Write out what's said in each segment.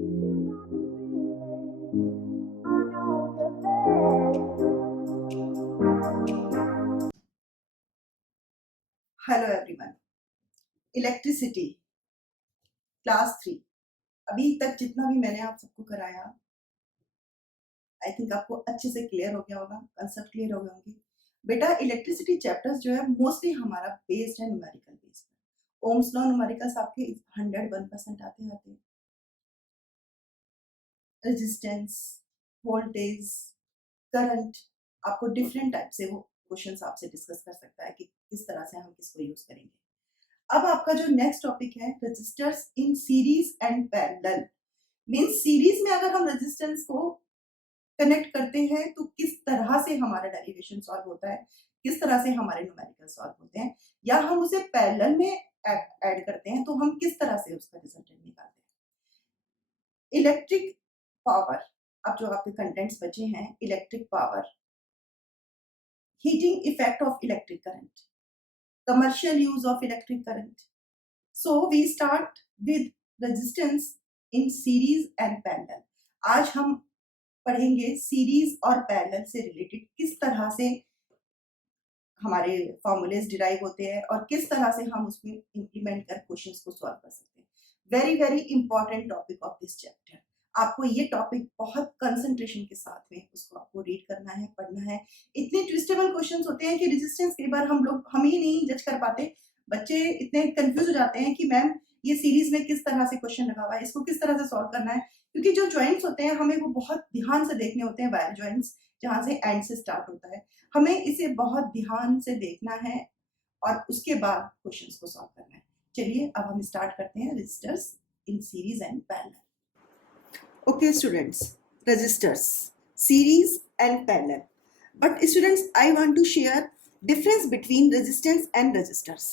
Hello everyone. Electricity class 3 अभी तक जितना भी मैंने आप सबको कराया, आई थिंक आपको अच्छे से क्लियर हो गया होगा, कंसेप्ट क्लियर हो गए होंगे। बेटा इलेक्ट्रिसिटी चैप्टर्स जो है मोस्टली हमारा बेस्ड है numerical based. Ohm's law numericals आपके 101% आते हैं। रेजिस्टेंस, वोल्टेज, करंट, आपको डिफरेंट टाइप से वो क्वेश्चंस आपसे डिस्कस कर सकता है कि किस तरह से हम किसको यूज करेंगे। अब आपका जो नेक्स्ट टॉपिक है resistors in series and parallel. Means series में अगर हम रेजिस्टेंस को कनेक्ट करते हैं तो किस तरह से हमारा डेरिवेशन सॉल्व होता है, किस तरह से हमारे न्यूमेरिकल सॉल्व होते हैं, या हम उसे पैरेलल में ऐड करते हैं तो हम किस तरह से उसका रिजल्टेंट निकालते हैं। इलेक्ट्रिक पावर, अब जो आपके कंटेंट्स बचे हैं, electric power, heating effect of electric current, commercial use of electric current. So we start with resistance in series and parallel. आज हम पढ़ेंगे सीरीज और पैरेलल से रिलेटेड किस तरह से हमारे फॉर्मूलेज डिराइव होते हैं और किस तरह से हम उसमें इंप्लीमेंट कर क्वेश्चंस को सॉल्व कर सकते हैं। Very very important topic of this chapter. आपको ये टॉपिक बहुत कंसंट्रेशन के साथ में उसको आपको रीड करना है, पढ़ना है। इतने ट्विस्टेबल क्वेश्चंस होते हैं कि रेजिस्टेंस कई बार हम ही नहीं जज कर पाते। बच्चे इतने कंफ्यूज हो जाते हैं कि मैम ये सीरीज में किस तरह से क्वेश्चन लगा हुआ है, इसको किस तरह से सॉल्व करना है, क्योंकि जो ज्वाइंट्स होते हैं हमें वो बहुत ध्यान से देखने होते हैं। वायर ज्वाइंट्स जहां से एंड से स्टार्ट होता है, हमें इसे बहुत ध्यान से देखना है और उसके बाद क्वेश्चंस को सॉल्व करना है। चलिए अब हम स्टार्ट करते हैं resistors in series and parallel. Okay students, resistors, series and parallel. But students, I want to share difference between resistance and resistors.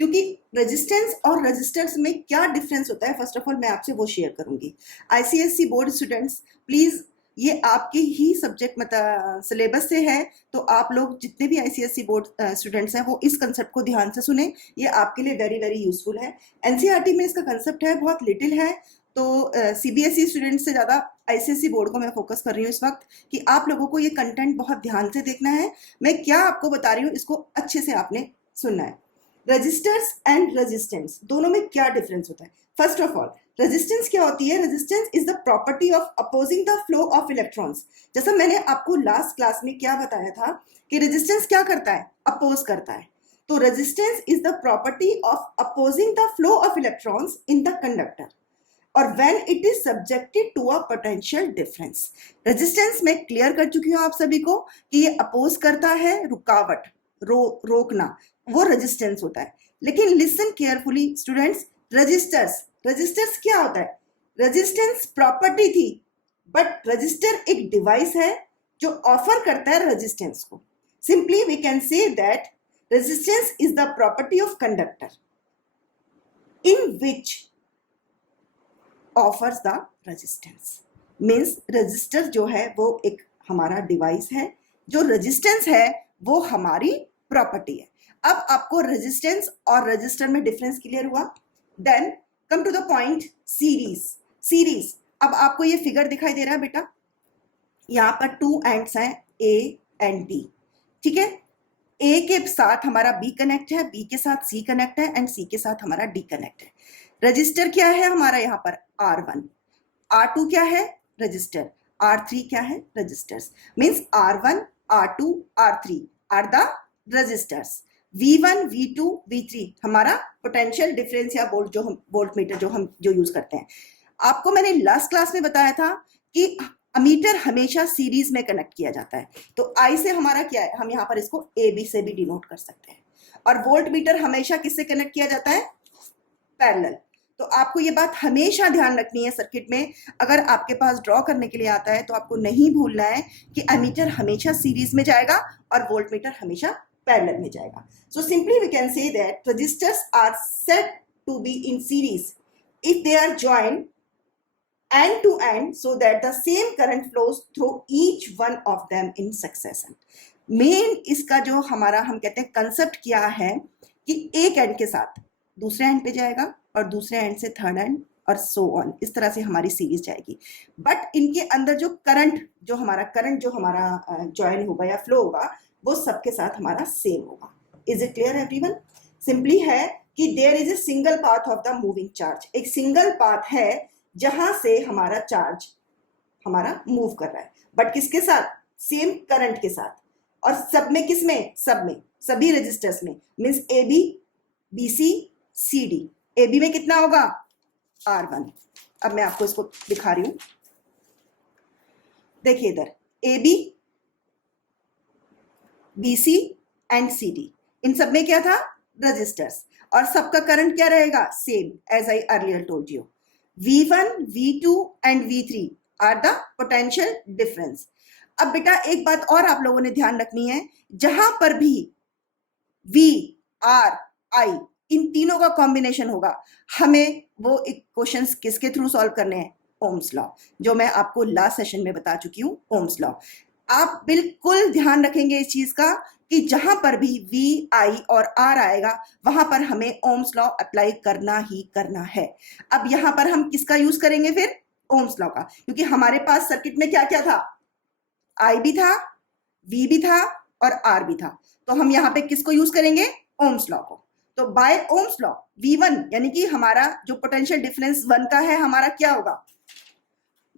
क्योंकि रेजिस्टेंस और रजिस्टर्स में क्या डिफरेंस होता है, फर्स्ट ऑफ ऑल मैं आपसे वो शेयर करूंगी। आईसीएससी बोर्ड स्टूडेंट्स प्लीज, ये आपके ही सब्जेक्ट मतलब सिलेबस से है, तो आप लोग जितने भी आईसीएससी बोर्ड स्टूडेंट्स हैं वो इस कंसेप्ट को ध्यान से सुने, ये आपके लिए वेरी वेरी यूजफुल है। एनसीईआरटी में इसका कंसेप्ट है, बहुत लिटिल है, तो सीबीएसई स्टूडेंट से ज़्यादा आईसीएससी बोर्ड को मैं फोकस कर रही हूँ इस वक्त कि आप लोगों को ये कंटेंट बहुत ध्यान से देखना है। मैं क्या आपको बता रही हूँ इसको अच्छे से आपने सुनना है। रजिस्टर्स एंड रेजिस्टेंस दोनों में क्या डिफरेंस होता है? फर्स्ट ऑफ ऑल, रेजिस्टेंस क्या होती है? Resistance is the property of opposing the flow of electrons. जैसा मैंने आपको लास्ट क्लास में क्या बताया था कि रेजिस्टेंस क्या करता है? अपोज करता है। तो resistance is the property of opposing the flow of electrons in the conductor और when it is subjected to a potential difference। Resistance में क्लियर कर चुकी हूं आप सभी को कि ये अपोज करता है, रुकावट, रोकना, वो रेजिस्टेंस होता है। लेकिन लिसन केयरफुली स्टूडेंट्स, रजिस्टर्स क्या होता है? रेजिस्टेंस प्रॉपर्टी थी, बट रजिस्टर एक डिवाइस है जो ऑफर करता है रेजिस्टेंस को। Simply we can say that resistance is the property of conductor in which offers the resistance. Means resistor जो है वो एक हमारा डिवाइस है, जो रेजिस्टेंस है वो हमारी प्रॉपर्टी है। अब आपको रेजिस्टेंस और रजिस्टर में डिफरेंस क्लियर हुआ। Then come to the point, series. अब आपको ये फिगर दिखाई दे रहा है बेटा, यहाँ पर 2 एंड्स हैं, ए एंड बी, ठीक है। ए के साथ हमारा बी कनेक्ट है, बी के साथ सी कनेक्ट है एंड सी के साथ हमारा डी कनेक्ट है। रजिस्टर क्या है हमारा यहाँ पर? R1, R2 क्या है? रजिस्टर, R3 क्या है? Resistors. Means R1, R2, R3 are the resistors. V1, V2, V3 हमारा पोटेंशियल डिफरेंस या वोल्ट मीटर जो यूज करते हैं। आपको मैंने लास्ट क्लास में बताया था कि अमीटर हमेशा सीरीज में कनेक्ट किया जाता है, तो आई से हमारा क्या है, हम यहाँ पर इसको ए बी से भी डिनोट कर सकते हैं। और वोल्ट मीटर हमेशा किससे कनेक्ट किया जाता है? पैरेलल। तो आपको ये बात हमेशा ध्यान रखनी है सर्किट में, अगर आपके पास ड्रॉ करने के लिए आता है तो आपको नहीं भूलना है कि अमीटर हमेशा सीरीज में जाएगा और वोल्ट मीटर हमेशा पैरेलल में जाएगा। So simply we can say that resistors are said to be in series if they are joined end to end so that the same current flows through each one of them in succession। Main इसका जो हमारा हम कहते हैं concept क्या है कि एक एंड के साथ दूसरे एंड पे जाएगा और दूसरे एंड से थर्ड एंड और सो ऑन, इस तरह से हमारी सीरीज जाएगी। बट इनके अंदर जो करंट जो हमारा ज्वाइन होगा या फ्लो होगा वो सबके साथ हमारा सेम होगा। Is it clear everyone? Simply है कि there is a single path of the moving charge, एक सिंगल पाथ है जहां से हमारा चार्ज हमारा मूव कर रहा है, बट किसके साथ? सेम करंट के साथ। और सब में, किसमें? सब में, सभी रजिस्टर्स में, means A B, B C, C D. A B में कितना होगा? R1। अब मैं आपको इसको दिखा रही हूं, देखिए इधर A B, B C and C D, इन सब में क्या था? रजिस्टर्स। और सबका करंट क्या रहेगा? Same, as I earlier told you. V1, V2 and V3 are the potential difference. अब बेटा एक बात और आप लोगों ने ध्यान रखनी है, जहां पर भी V, R, I इन तीनों का कॉम्बिनेशन होगा, हमें वो इक्वेशंस किसके थ्रू सॉल्व करने हैं? ओम्स लॉ, जो मैं आपको लास्ट सेशन में बता चुकी हूं, ओम्स लॉ। आप बिल्कुल ध्यान रखेंगे इस चीज का कि जहां पर भी V, I और R आएगा वहां पर हमें ओम्स लॉ अप्लाई करना ही करना है। अब यहां पर हम किसका यूज करेंगे फिर? ओम्स लॉ का, क्योंकि हमारे पास सर्किट में क्या क्या था? I भी था, V भी था और R भी था। तो हम यहाँ पे किसको यूज करेंगे? ओम्स लॉ को। तो बाय ओम्स लॉ V1 यानी कि हमारा जो पोटेंशियल डिफरेंस 1 का है, हमारा क्या होगा?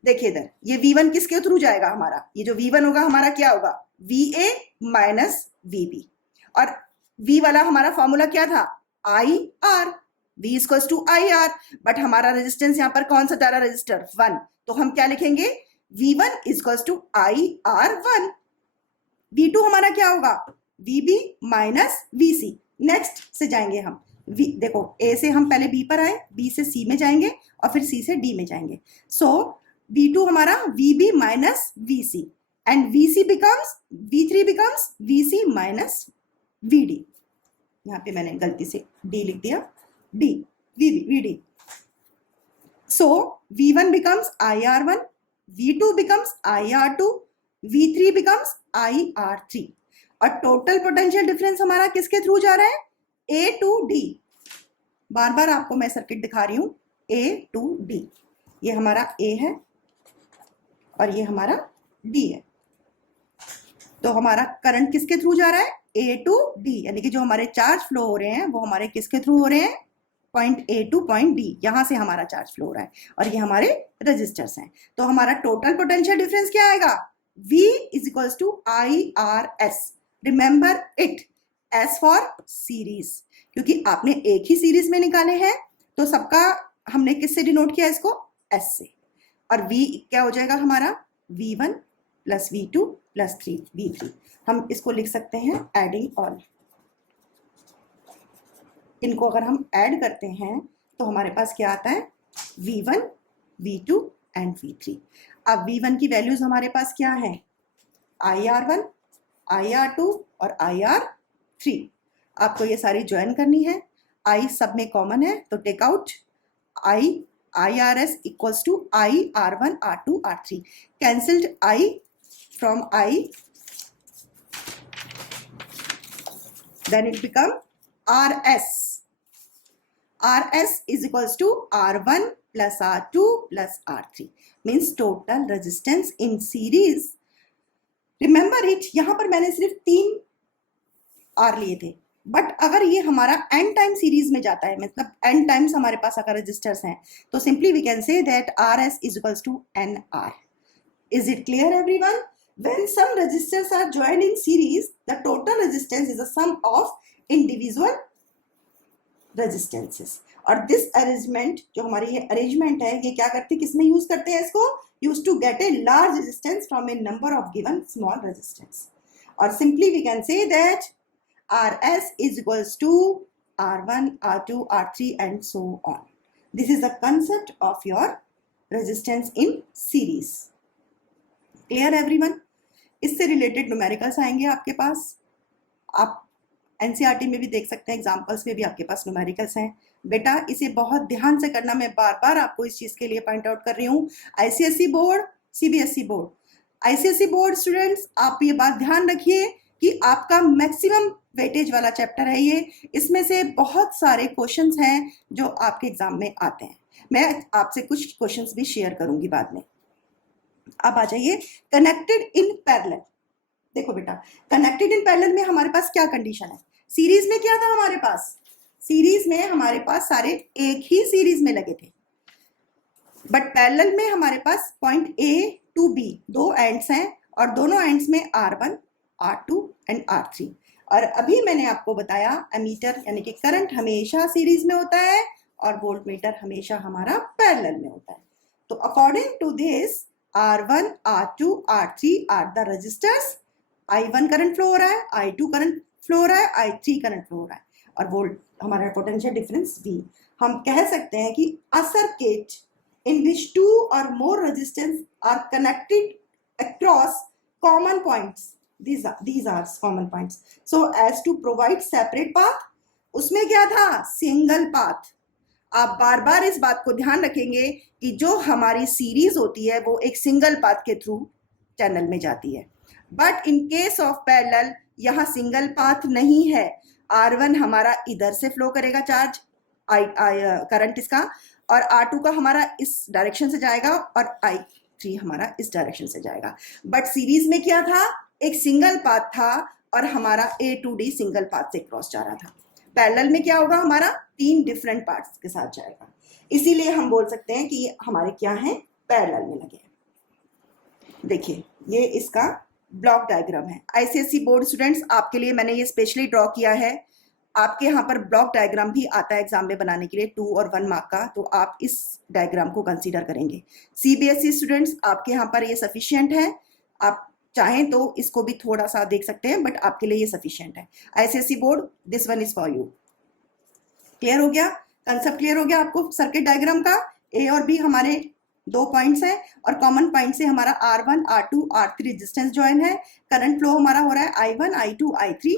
देखिए इधर ये V1 किसके थ्रू जाएगा? हमारा ये जो V1 होगा हमारा क्या होगा? VA minus VB। और V वाला हमारा फॉर्मूला क्या था? IR, V equals to IR। But हमारा रेजिस्टेंस यहाँ पर कौन सा जा रहा? रजिस्टर 1। तो हम क्या लिखेंगे? V1 equals to IR1। V2 हमारा क्या होगा? VB minus VC। नेक्स्ट से जाएंगे हम, देखो A से हम पहले B पर आए, B से C में जाएंगे और फिर C से D में जाएंगे। सो V2 हमारा VB minus VC and V3 becomes VC minus VD। यहाँ पे मैंने गलती से D लिख दिया, VD। सो V1 becomes IR1, V2 becomes IR2, V3 becomes IR3। और टोटल पोटेंशियल डिफरेंस हमारा किसके थ्रू जा रहा है? A to D। बार बार आपको मैं सर्किट दिखा रही हूं, A to D। ये हमारा A है और ये हमारा D है। तो हमारा करंट किसके थ्रू जा रहा है? A to D, यानी कि जो हमारे चार्ज फ्लो हो रहे हैं वो हमारे किसके थ्रू हो रहे हैं? Point A two point D, यहां से हमारा चार्ज फ्लो हो रहा है और ये हमारे रजिस्टर्स हैं। तो हमारा टोटल पोटेंशियल डिफरेंस क्या आएगा? V is equals to IRS। Remember it, S for series, क्योंकि आपने एक ही सीरीज में निकाले हैं तो सबका हमने किससे डिनोट किया? इसको S से। और V क्या हो जाएगा हमारा? V1 plus V2 plus V3। हम इसको लिख सकते हैं एडिंग ऑल। इनको अगर हम ऐड करते हैं तो हमारे पास क्या आता है? V1, V2 and V3। अब V1 की वैल्यूज हमारे पास क्या है? IR1, IR2 और IR3। आपको ये सारी ज्वाइन करनी है। I सब में कॉमन है तो take out IRS equals to IR1, R2, R3। Cancelled I from I, then it become RS is equals to R1 plus R2 plus R3, means total resistance in series। Remember it, यहां पर मैंने सिर्फ 3 R लिए थे, but अगर ये हमारा n time series में जाता है, मतलब n टाइम्स हमारे पास अगर रजिस्टर्स हैं, तो simply we can say that RS is equals to NR। Is it clear everyone? When some resistors are joined in series, the total resistance is the sum of individual resistances। और this arrangement, जो हमारी ये arrangement है, ये क्या करते हैं, किसमें यूज करते हैं इसको? Use to get a large resistance from a number of given small resistance. और simply we can say that RS is equals to R1, R2, R3 and so on। This is the concept of your resistance in series। Clear everyone? इससे related numericals आएंगे आपके पास, आप NCERT में भी देख सकते हैं, एग्जाम्पल्स में भी आपके पास न्यूमेरिकल्स हैं। बेटा इसे बहुत ध्यान से करना, मैं बार बार आपको इस चीज के लिए पॉइंट आउट कर रही हूँ। ICSE board, CBSE board, ICSE board students आप ये बात ध्यान रखिए कि आपका मैक्सिमम वेटेज वाला चैप्टर है ये, इसमें से बहुत सारे क्वेश्चंस हैं जो आपके एग्जाम में आते हैं। मैं आपसे कुछ क्वेश्चंस भी शेयर करूंगी बाद में। अब आ जाइए कनेक्टेड इन पैरेलल। देखो बेटा, कनेक्टेड इन पैरेलल में हमारे पास क्या कंडीशन है? सीरीज में क्या था हमारे पास? सीरीज में हमारे पास सारे एक ही सीरीज में लगे थे, बट पैरेलल में हमारे पास पॉइंट ए टू बी दो एंड्स हैं और दोनों एंड्स में R1, R2 एंड R3। और अभी मैंने आपको बताया एमीटर यानी कि करंट हमेशा सीरीज में होता है और वोल्टमीटर हमेशा हमारा पैरेलल में होता है। तो according to this R1, R2, R3 are the resistors. I1 current flow हो रहा है, I2 करंट फ्लो हो रहा है, I3 करंट फ्लो हो रहा है और वोल्ट हमारा पोटेंशियल डिफरेंस V। हम कह सकते हैं कि a circuit in which two or more resistance are connected across common points, these are common points, so as to provide separate path। उसमें क्या था? Single path. आप बार बार इस बात को ध्यान रखेंगे कि जो हमारी सीरीज होती है वो एक सिंगल पाथ के थ्रू चैनल में जाती है, but in case of parallel यहाँ सिंगल पाथ नहीं है। R1 हमारा इधर से फ्लो करेगा चार्ज करंट इसका, और R2 का हमारा इस डायरेक्शन से जाएगा और I3 हमारा इस डायरेक्शन से जाएगा। बट सीरीज में क्या था? एक सिंगल पाथ था और हमारा A to D single path से क्रॉस जा रहा था। पैरेलल में क्या होगा? हमारा तीन डिफरेंट पार्ट्स के साथ जाएगा, इसीलिए हम बोल सकते हैं कि ये हमारे क्या हैं? पैरेलल में लगे। देखिए ये इसका ब्लॉक डायग्राम है। आईसीएसई बोर्ड स्टूडेंट्स, आपके लिए मैंने ये स्पेशली ड्रॉ किया है। आपके यहाँ पर ब्लॉक डायग्राम भी आता है एग्जाम में बनाने के लिए 2 और 1 मार्क का, तो आप इस डायग्राम को कंसीडर करेंगे। सीबीएसई स्टूडेंट्स, आपके यहाँ पर ये सफिशिएंट है, आप चाहें तो इसको भी थोड़ा सा देख सकते हैं, बट आपके लिए ये सफिशिएंट है। ICSE board, this one is for you. Clear हो गया? कंसेप्ट क्लियर हो गया आपको सर्किट डायग्राम का? ए और बी हमारे दो पॉइंट्स हैं और कॉमन पॉइंट से हमारा R1, R2, R3 resistance join है। करंट फ्लो हमारा हो रहा है I1, I2, I3।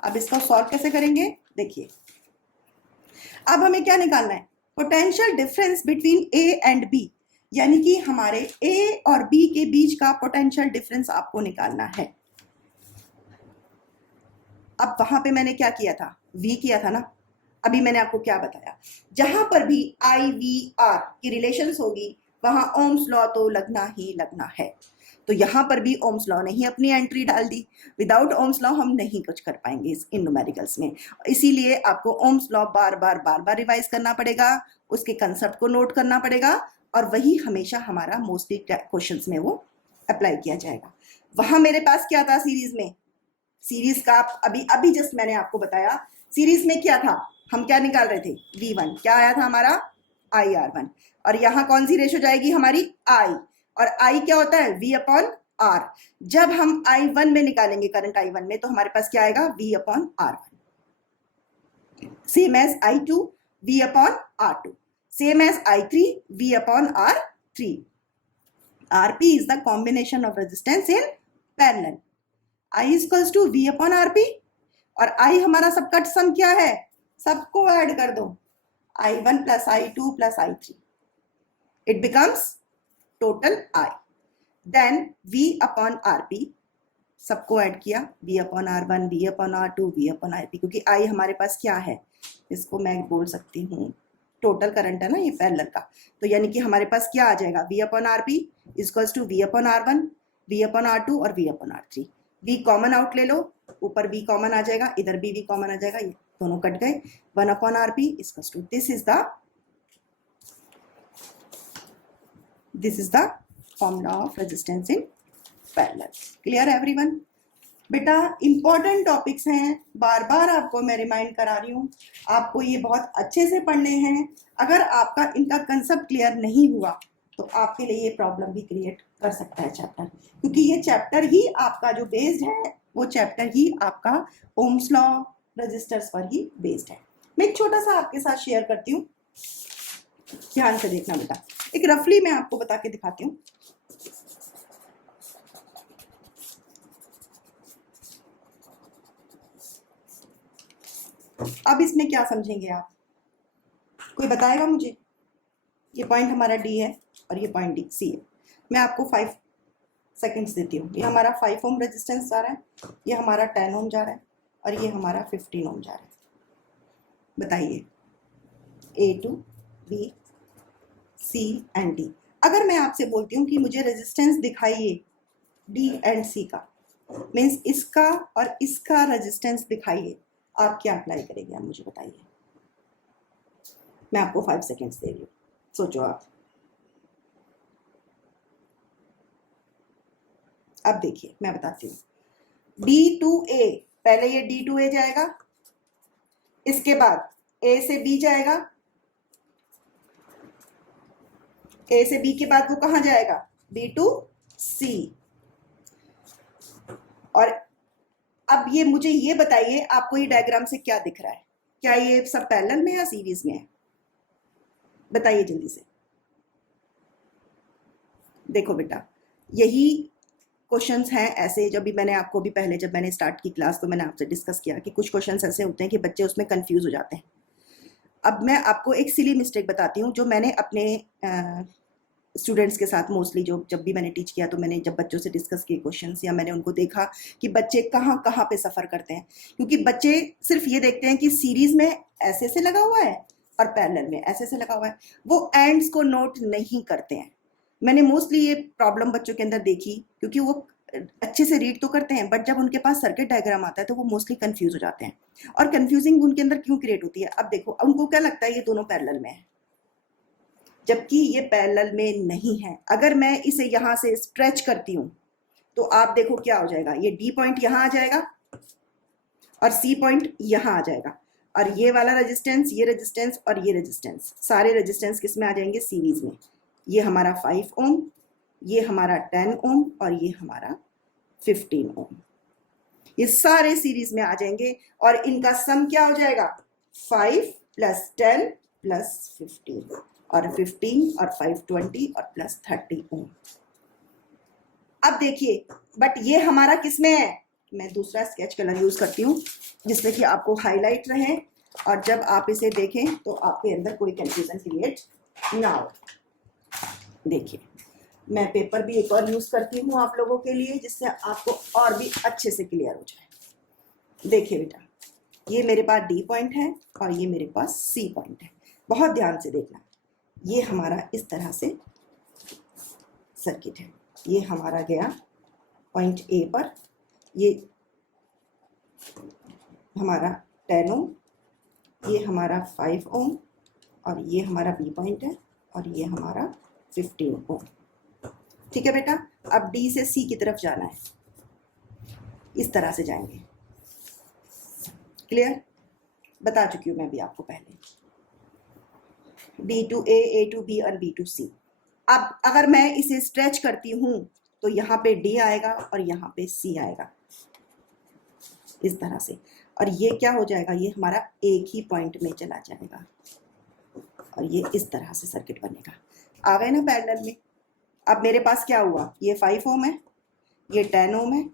अब इसको सॉल्व कैसे करेंगे? देखिए, अब हमें क्या निकालना है? Potential difference between A and B, यानी कि हमारे A और B के बीच का पोटेंशियल डिफरेंस आपको निकालना है। अब वहां पे मैंने क्या किया था? V किया था ना। अभी मैंने आपको क्या बताया? जहां पर भी I-V-R की रिलेशंस होगी वहां ओम्स लॉ तो लगना ही लगना है। तो यहां पर भी ओम्स लॉ ने ही अपनी एंट्री डाल दी। विदाउट ओम्स लॉ हम नहीं कुछ कर पाएंगे इन न्यूमेरिकल्स में, इसीलिए आपको ओम्स लॉ बार बार रिवाइज करना पड़ेगा, उसके कंसेप्ट को नोट करना पड़ेगा और वही हमेशा हमारा मोस्टली क्वेश्चंस में वो अप्लाई किया जाएगा। वहां मेरे पास क्या था सीरीज में? सीरीज का अभी जस्ट मैंने आपको बताया, सीरीज में क्या था? हम क्या निकाल रहे थे? V1 क्या आया था हमारा? IR1। और यहाँ कौन सी रेशो जाएगी हमारी? I। और I क्या होता है? V upon R। जब हम I1 में निकालेंगे करंट I1 में, तो हमारे पास क्या आएगा? V upon R1। Same as I2, V upon R2। Same as I3, V upon R3। RP is the combination of resistance in parallel। I is equals to V upon RP और I हमारा सबका सम क्या है? सबको add कर दो, I1 plus I2 plus I3, it becomes total I। Then V upon RP, सबको add किया, V upon R1, V upon R2, V upon RP, क्योंकि I हमारे पास क्या है? इसको मैं बोल सकती हूँ टोटल करंट है ना ये पैरेलल का, तो यानी कि हमारे पास क्या आ जाएगा? V upon RP equals to V upon R1, V upon R2 और V upon R3। V common out ले लो, ऊपर V कॉमन आ जाएगा, इधर भी V कॉमन आ जाएगा, ये दोनों कट गए। 1 upon RP equals to this is the formula of resistance in parallel. Clear everyone? बेटा इंपॉर्टेंट टॉपिक्स हैं, बार बार आपको मैं रिमाइंड करा रही हूँ, आपको ये बहुत अच्छे से पढ़ने हैं। अगर आपका इनका कंसेप्ट क्लियर नहीं हुआ तो आपके लिए ये प्रॉब्लम भी क्रिएट कर सकता है चैप्टर, क्योंकि ये चैप्टर ही आपका जो बेस्ड है वो चैप्टर ही आपका ओम्स लॉ रजिस्टर्स पर ही बेस्ड है। मैं एक छोटा सा आपके साथ शेयर करती हूँ, ध्यान से देखना बेटा। एक रफली मैं आपको बता के दिखाती हूँ। अब इसमें क्या समझेंगे आप? कोई बताएगा मुझे? ये पॉइंट हमारा डी है और ये पॉइंट डी सी है। मैं आपको 5 सेकेंड्स देती हूँ। ये हमारा 5 ओम रेजिस्टेंस जा रहा है, ये हमारा 10 ओम जा रहा है और ये हमारा 15 ओम जा रहा है। बताइए A to B C and D. अगर मैं आपसे बोलती हूँ कि मुझे रेजिस्टेंस दिखाइए डी एंड सी का, मीन्स इसका और इसका रेजिस्टेंस दिखाइए, आप क्या अप्लाई करेंगे, आप मुझे बताइए। मैं आपको 5 सेकेंड्स दे रही हूँ, सोचो आप। अब देखिए मैं बताती हूँ, D2A, पहले ये D2A जाएगा, इसके बाद A से B जाएगा, A से B के बाद वो कहाँ जाएगा, B2C। और अब ये मुझे ये बताइए, आपको ये डायग्राम से क्या दिख रहा है, क्या ये सब पैरेलल में या सीरीज में है, बताइए जल्दी से। देखो बेटा, यही क्वेश्चंस हैं ऐसे, जब भी मैंने आपको भी पहले जब मैंने स्टार्ट की क्लास तो मैंने आपसे डिस्कस किया कि कुछ क्वेश्चंस ऐसे होते हैं कि बच्चे उसमें कंफ्यूज हो जाते हैं। अब मैं आपको एक सिली मिस्टेक बताती हूँ जो मैंने अपने स्टूडेंट्स के साथ मोस्टली जब भी मैंने टीच किया, तो मैंने जब बच्चों से डिस्कस किए क्वेश्चंस या मैंने उनको देखा कि बच्चे कहाँ कहाँ पे सफ़र करते हैं, क्योंकि बच्चे सिर्फ ये देखते हैं कि सीरीज में ऐसे से लगा हुआ है और पैरेलल में ऐसे से लगा हुआ है, वो एंड्स को नोट नहीं करते हैं। मैंने मोस्टली ये प्रॉब्लम बच्चों के अंदर देखी, क्योंकि वो अच्छे से रीड तो करते हैं, बट जब उनके पास सर्किट डायग्राम आता है तो वो मोस्टली कंफ्यूज हो जाते हैं। और कंफ्यूजिंग उनके अंदर क्यों क्रिएट होती है, अब देखो उनको क्या लगता है ये दोनों पैरेलल में है, जबकि ये पैरेलल में नहीं है। अगर मैं इसे यहाँ से स्ट्रेच करती हूँ तो आप देखो क्या हो जाएगा, ये डी पॉइंट यहाँ आ जाएगा और सी पॉइंट यहाँ आ जाएगा, और ये वाला रेजिस्टेंस, ये रेजिस्टेंस और ये रेजिस्टेंस, सारे रेजिस्टेंस किस में आ जाएंगे, सीरीज में। ये हमारा 5 ओम, ये हमारा 10 ओम और ये हमारा 15 ओम, ये सारे सीरीज में आ जाएंगे और इनका सम क्या हो जाएगा, 5 + 10 + 15, और 15 और 5 20 और +30 ओम। अब देखिए, बट ये हमारा किस में है, मैं दूसरा स्केच कलर यूज करती हूँ जिससे कि आपको हाईलाइट रहे और जब आप इसे देखें तो आपके अंदर कोई कंफ्यूजन क्रिएट ना हो। देखिए मैं पेपर भी एक और यूज करती हूँ आप लोगों के लिए, जिससे आपको और भी अच्छे से क्लियर हो जाए। देखिए बेटा, ये मेरे पास डी पॉइंट है और ये मेरे पास सी पॉइंट है, बहुत ध्यान से देखना। ये हमारा इस तरह से सर्किट है, ये हमारा गया पॉइंट ए पर, ये हमारा 10 ओम, ये हमारा 5 ओम और ये हमारा बी पॉइंट है और ये हमारा 15 ओम। ठीक है बेटा, अब डी से सी की तरफ जाना है, इस तरह से जाएंगे। क्लियर, बता चुकी हूँ मैं भी आपको पहले, D to A, A to B और B to C। अब अगर मैं इसे स्ट्रेच करती हूँ तो यहाँ पे D आएगा और यहाँ पे C आएगा, इस तरह से, और ये क्या हो जाएगा, ये हमारा एक ही पॉइंट में चला जाएगा और ये इस तरह से सर्किट बनेगा। आ गए ना पैरेलल में। अब मेरे पास क्या हुआ, ये 5 ओम है, ये 10 ओम है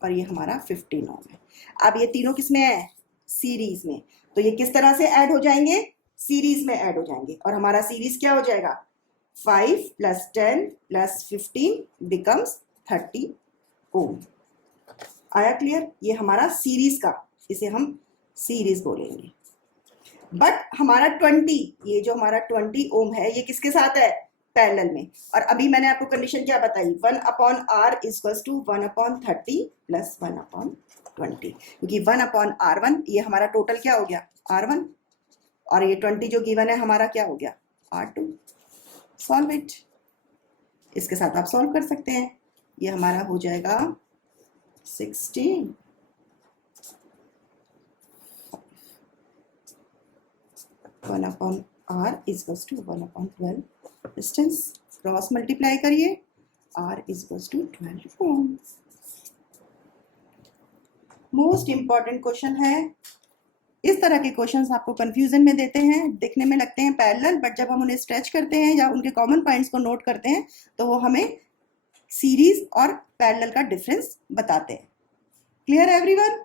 और ये हमारा 15 ओम है। अब ये तीनों किस में है, सीरीज में, तो ये किस तरह से ऐड हो जाएंगे, सीरीज में ऐड हो जाएंगे, और हमारा सीरीज क्या हो जाएगा, 5 + 10 + 15 बिकम्स 30 ओम। आया क्लियर, ये हमारा सीरीज का, इसे हम सीरीज बोलेंगे। बट हमारा 20, ये जो हमारा 20 ओम है, ये किसके साथ है, पैरेलल में। और अभी मैंने आपको कंडीशन क्या बताई, 1/R = 1/30 + 1/20, क्योंकि 1/R1 ये हमारा टोटल क्या हो गया, R1, और ये 20 जो गिवन है हमारा क्या हो गया, R2। सॉल्व इट, इसके साथ आप सॉल्व कर सकते हैं। ये हमारा हो जाएगा 16 1/R = 1/12 डिस्टेंस, क्रॉस मल्टीप्लाई करिए, R = 12 ओम। मोस्ट इंपॉर्टेंट क्वेश्चन है। इस तरह के क्वेश्चंस आपको कंफ्यूजन में देते हैं, दिखने में लगते हैं पैरेलल, बट जब हम उन्हें स्ट्रेच करते हैं या उनके कॉमन पॉइंट्स को नोट करते हैं तो वो हमें सीरीज और पैरेलल का डिफरेंस बताते हैं। Clear everyone?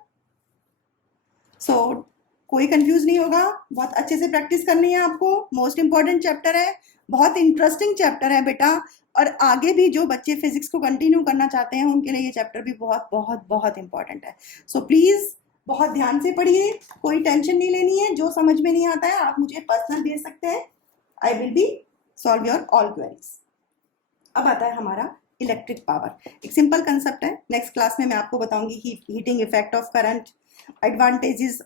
सो कोई कंफ्यूज नहीं होगा, बहुत अच्छे से प्रैक्टिस करनी है आपको। मोस्ट इंपॉर्टेंट चैप्टर है, बहुत इंटरेस्टिंग चैप्टर है बेटा, और आगे भी जो बच्चे फिजिक्स को कंटिन्यू करना चाहते हैं उनके लिए ये चैप्टर भी बहुत बहुत बहुत इंपॉर्टेंट है। सो प्लीज बहुत ध्यान से पढ़िए, कोई टेंशन नहीं लेनी है। जो समझ में नहीं आता है आप मुझे पर्सनल भेज सकते हैं, I will be solve your all queries. अब आता है हमारा इलेक्ट्रिक पावर। एक सिंपल कंसेप्ट है, नेक्स्ट क्लास में मैं आपको बताऊंगी कि heating effect of current, advantages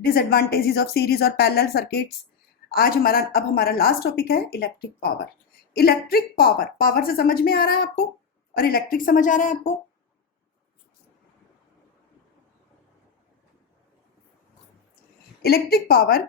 disadvantages of series और पैरेलल सर्किट्स। आज हमारा लास्ट टॉपिक है electric power. Electric power, power से समझ में आ रहा है आपको, और इलेक्ट्रिक समझ आ रहा है आपको? Electric power,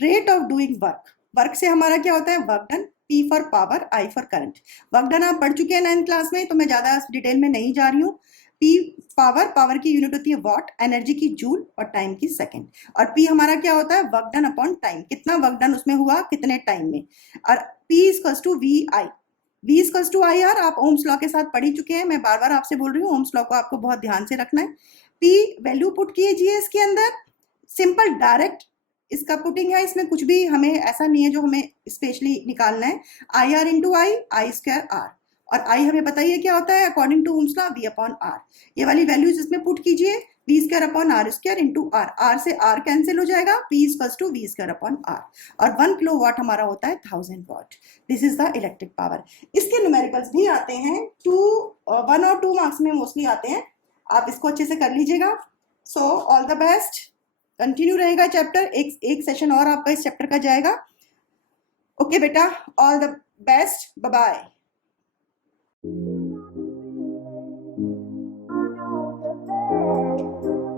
rate of doing work. Work से हमारा क्या होता है? Work done. P for power, I for current. Work done आप पढ़ चुके हैं 9th क्लास में, तो मैं ज्यादा डिटेल में नहीं जा रही हूँ। P पावर, पावर की यूनिट होती है वॉट, एनर्जी की जूल और टाइम की सेकंड। और P हमारा क्या होता है? वर्क डन अपॉन टाइम, कितना वर्क डन उसमें हुआ, कितने टाइम में। और P equals to VI, V equals to IR। आप ओम्स लॉ के साथ पढ़ ही चुके हैं, मैं बार बार आपसे बोल रही हूँ, ओम्स लॉ को आपको बहुत ध्यान से रखना है। P वैल्यू पुट कीजिए इसके अंदर, सिंपल डायरेक्ट इसका पुटिंग है, इसमें कुछ भी हमें ऐसा नहीं है जो हमें स्पेशली निकालना है। I R into I square R, और आई हमें बताइए क्या होता है according to Ohm's law, V upon R. ये वाली वैल्यूज इसमें पुट कीजिए, V square upon R square into R, R से आर कैंसिल हो जाएगा, P equals to V square upon R. और 1 किलोवाट हमारा होता है 1000 watt. This is the electric power. इसके न्यूमेरिकल्स भी आते हैं, 1 और 2 मार्क्स में मोस्टली आते हैं, आप इसको अच्छे से कर लीजिएगा। So all the best, continue रहेगा चैप्टर, एक सेशन और आपका इस चैप्टर का जाएगा। ओके बेटा, all the best, bye bye.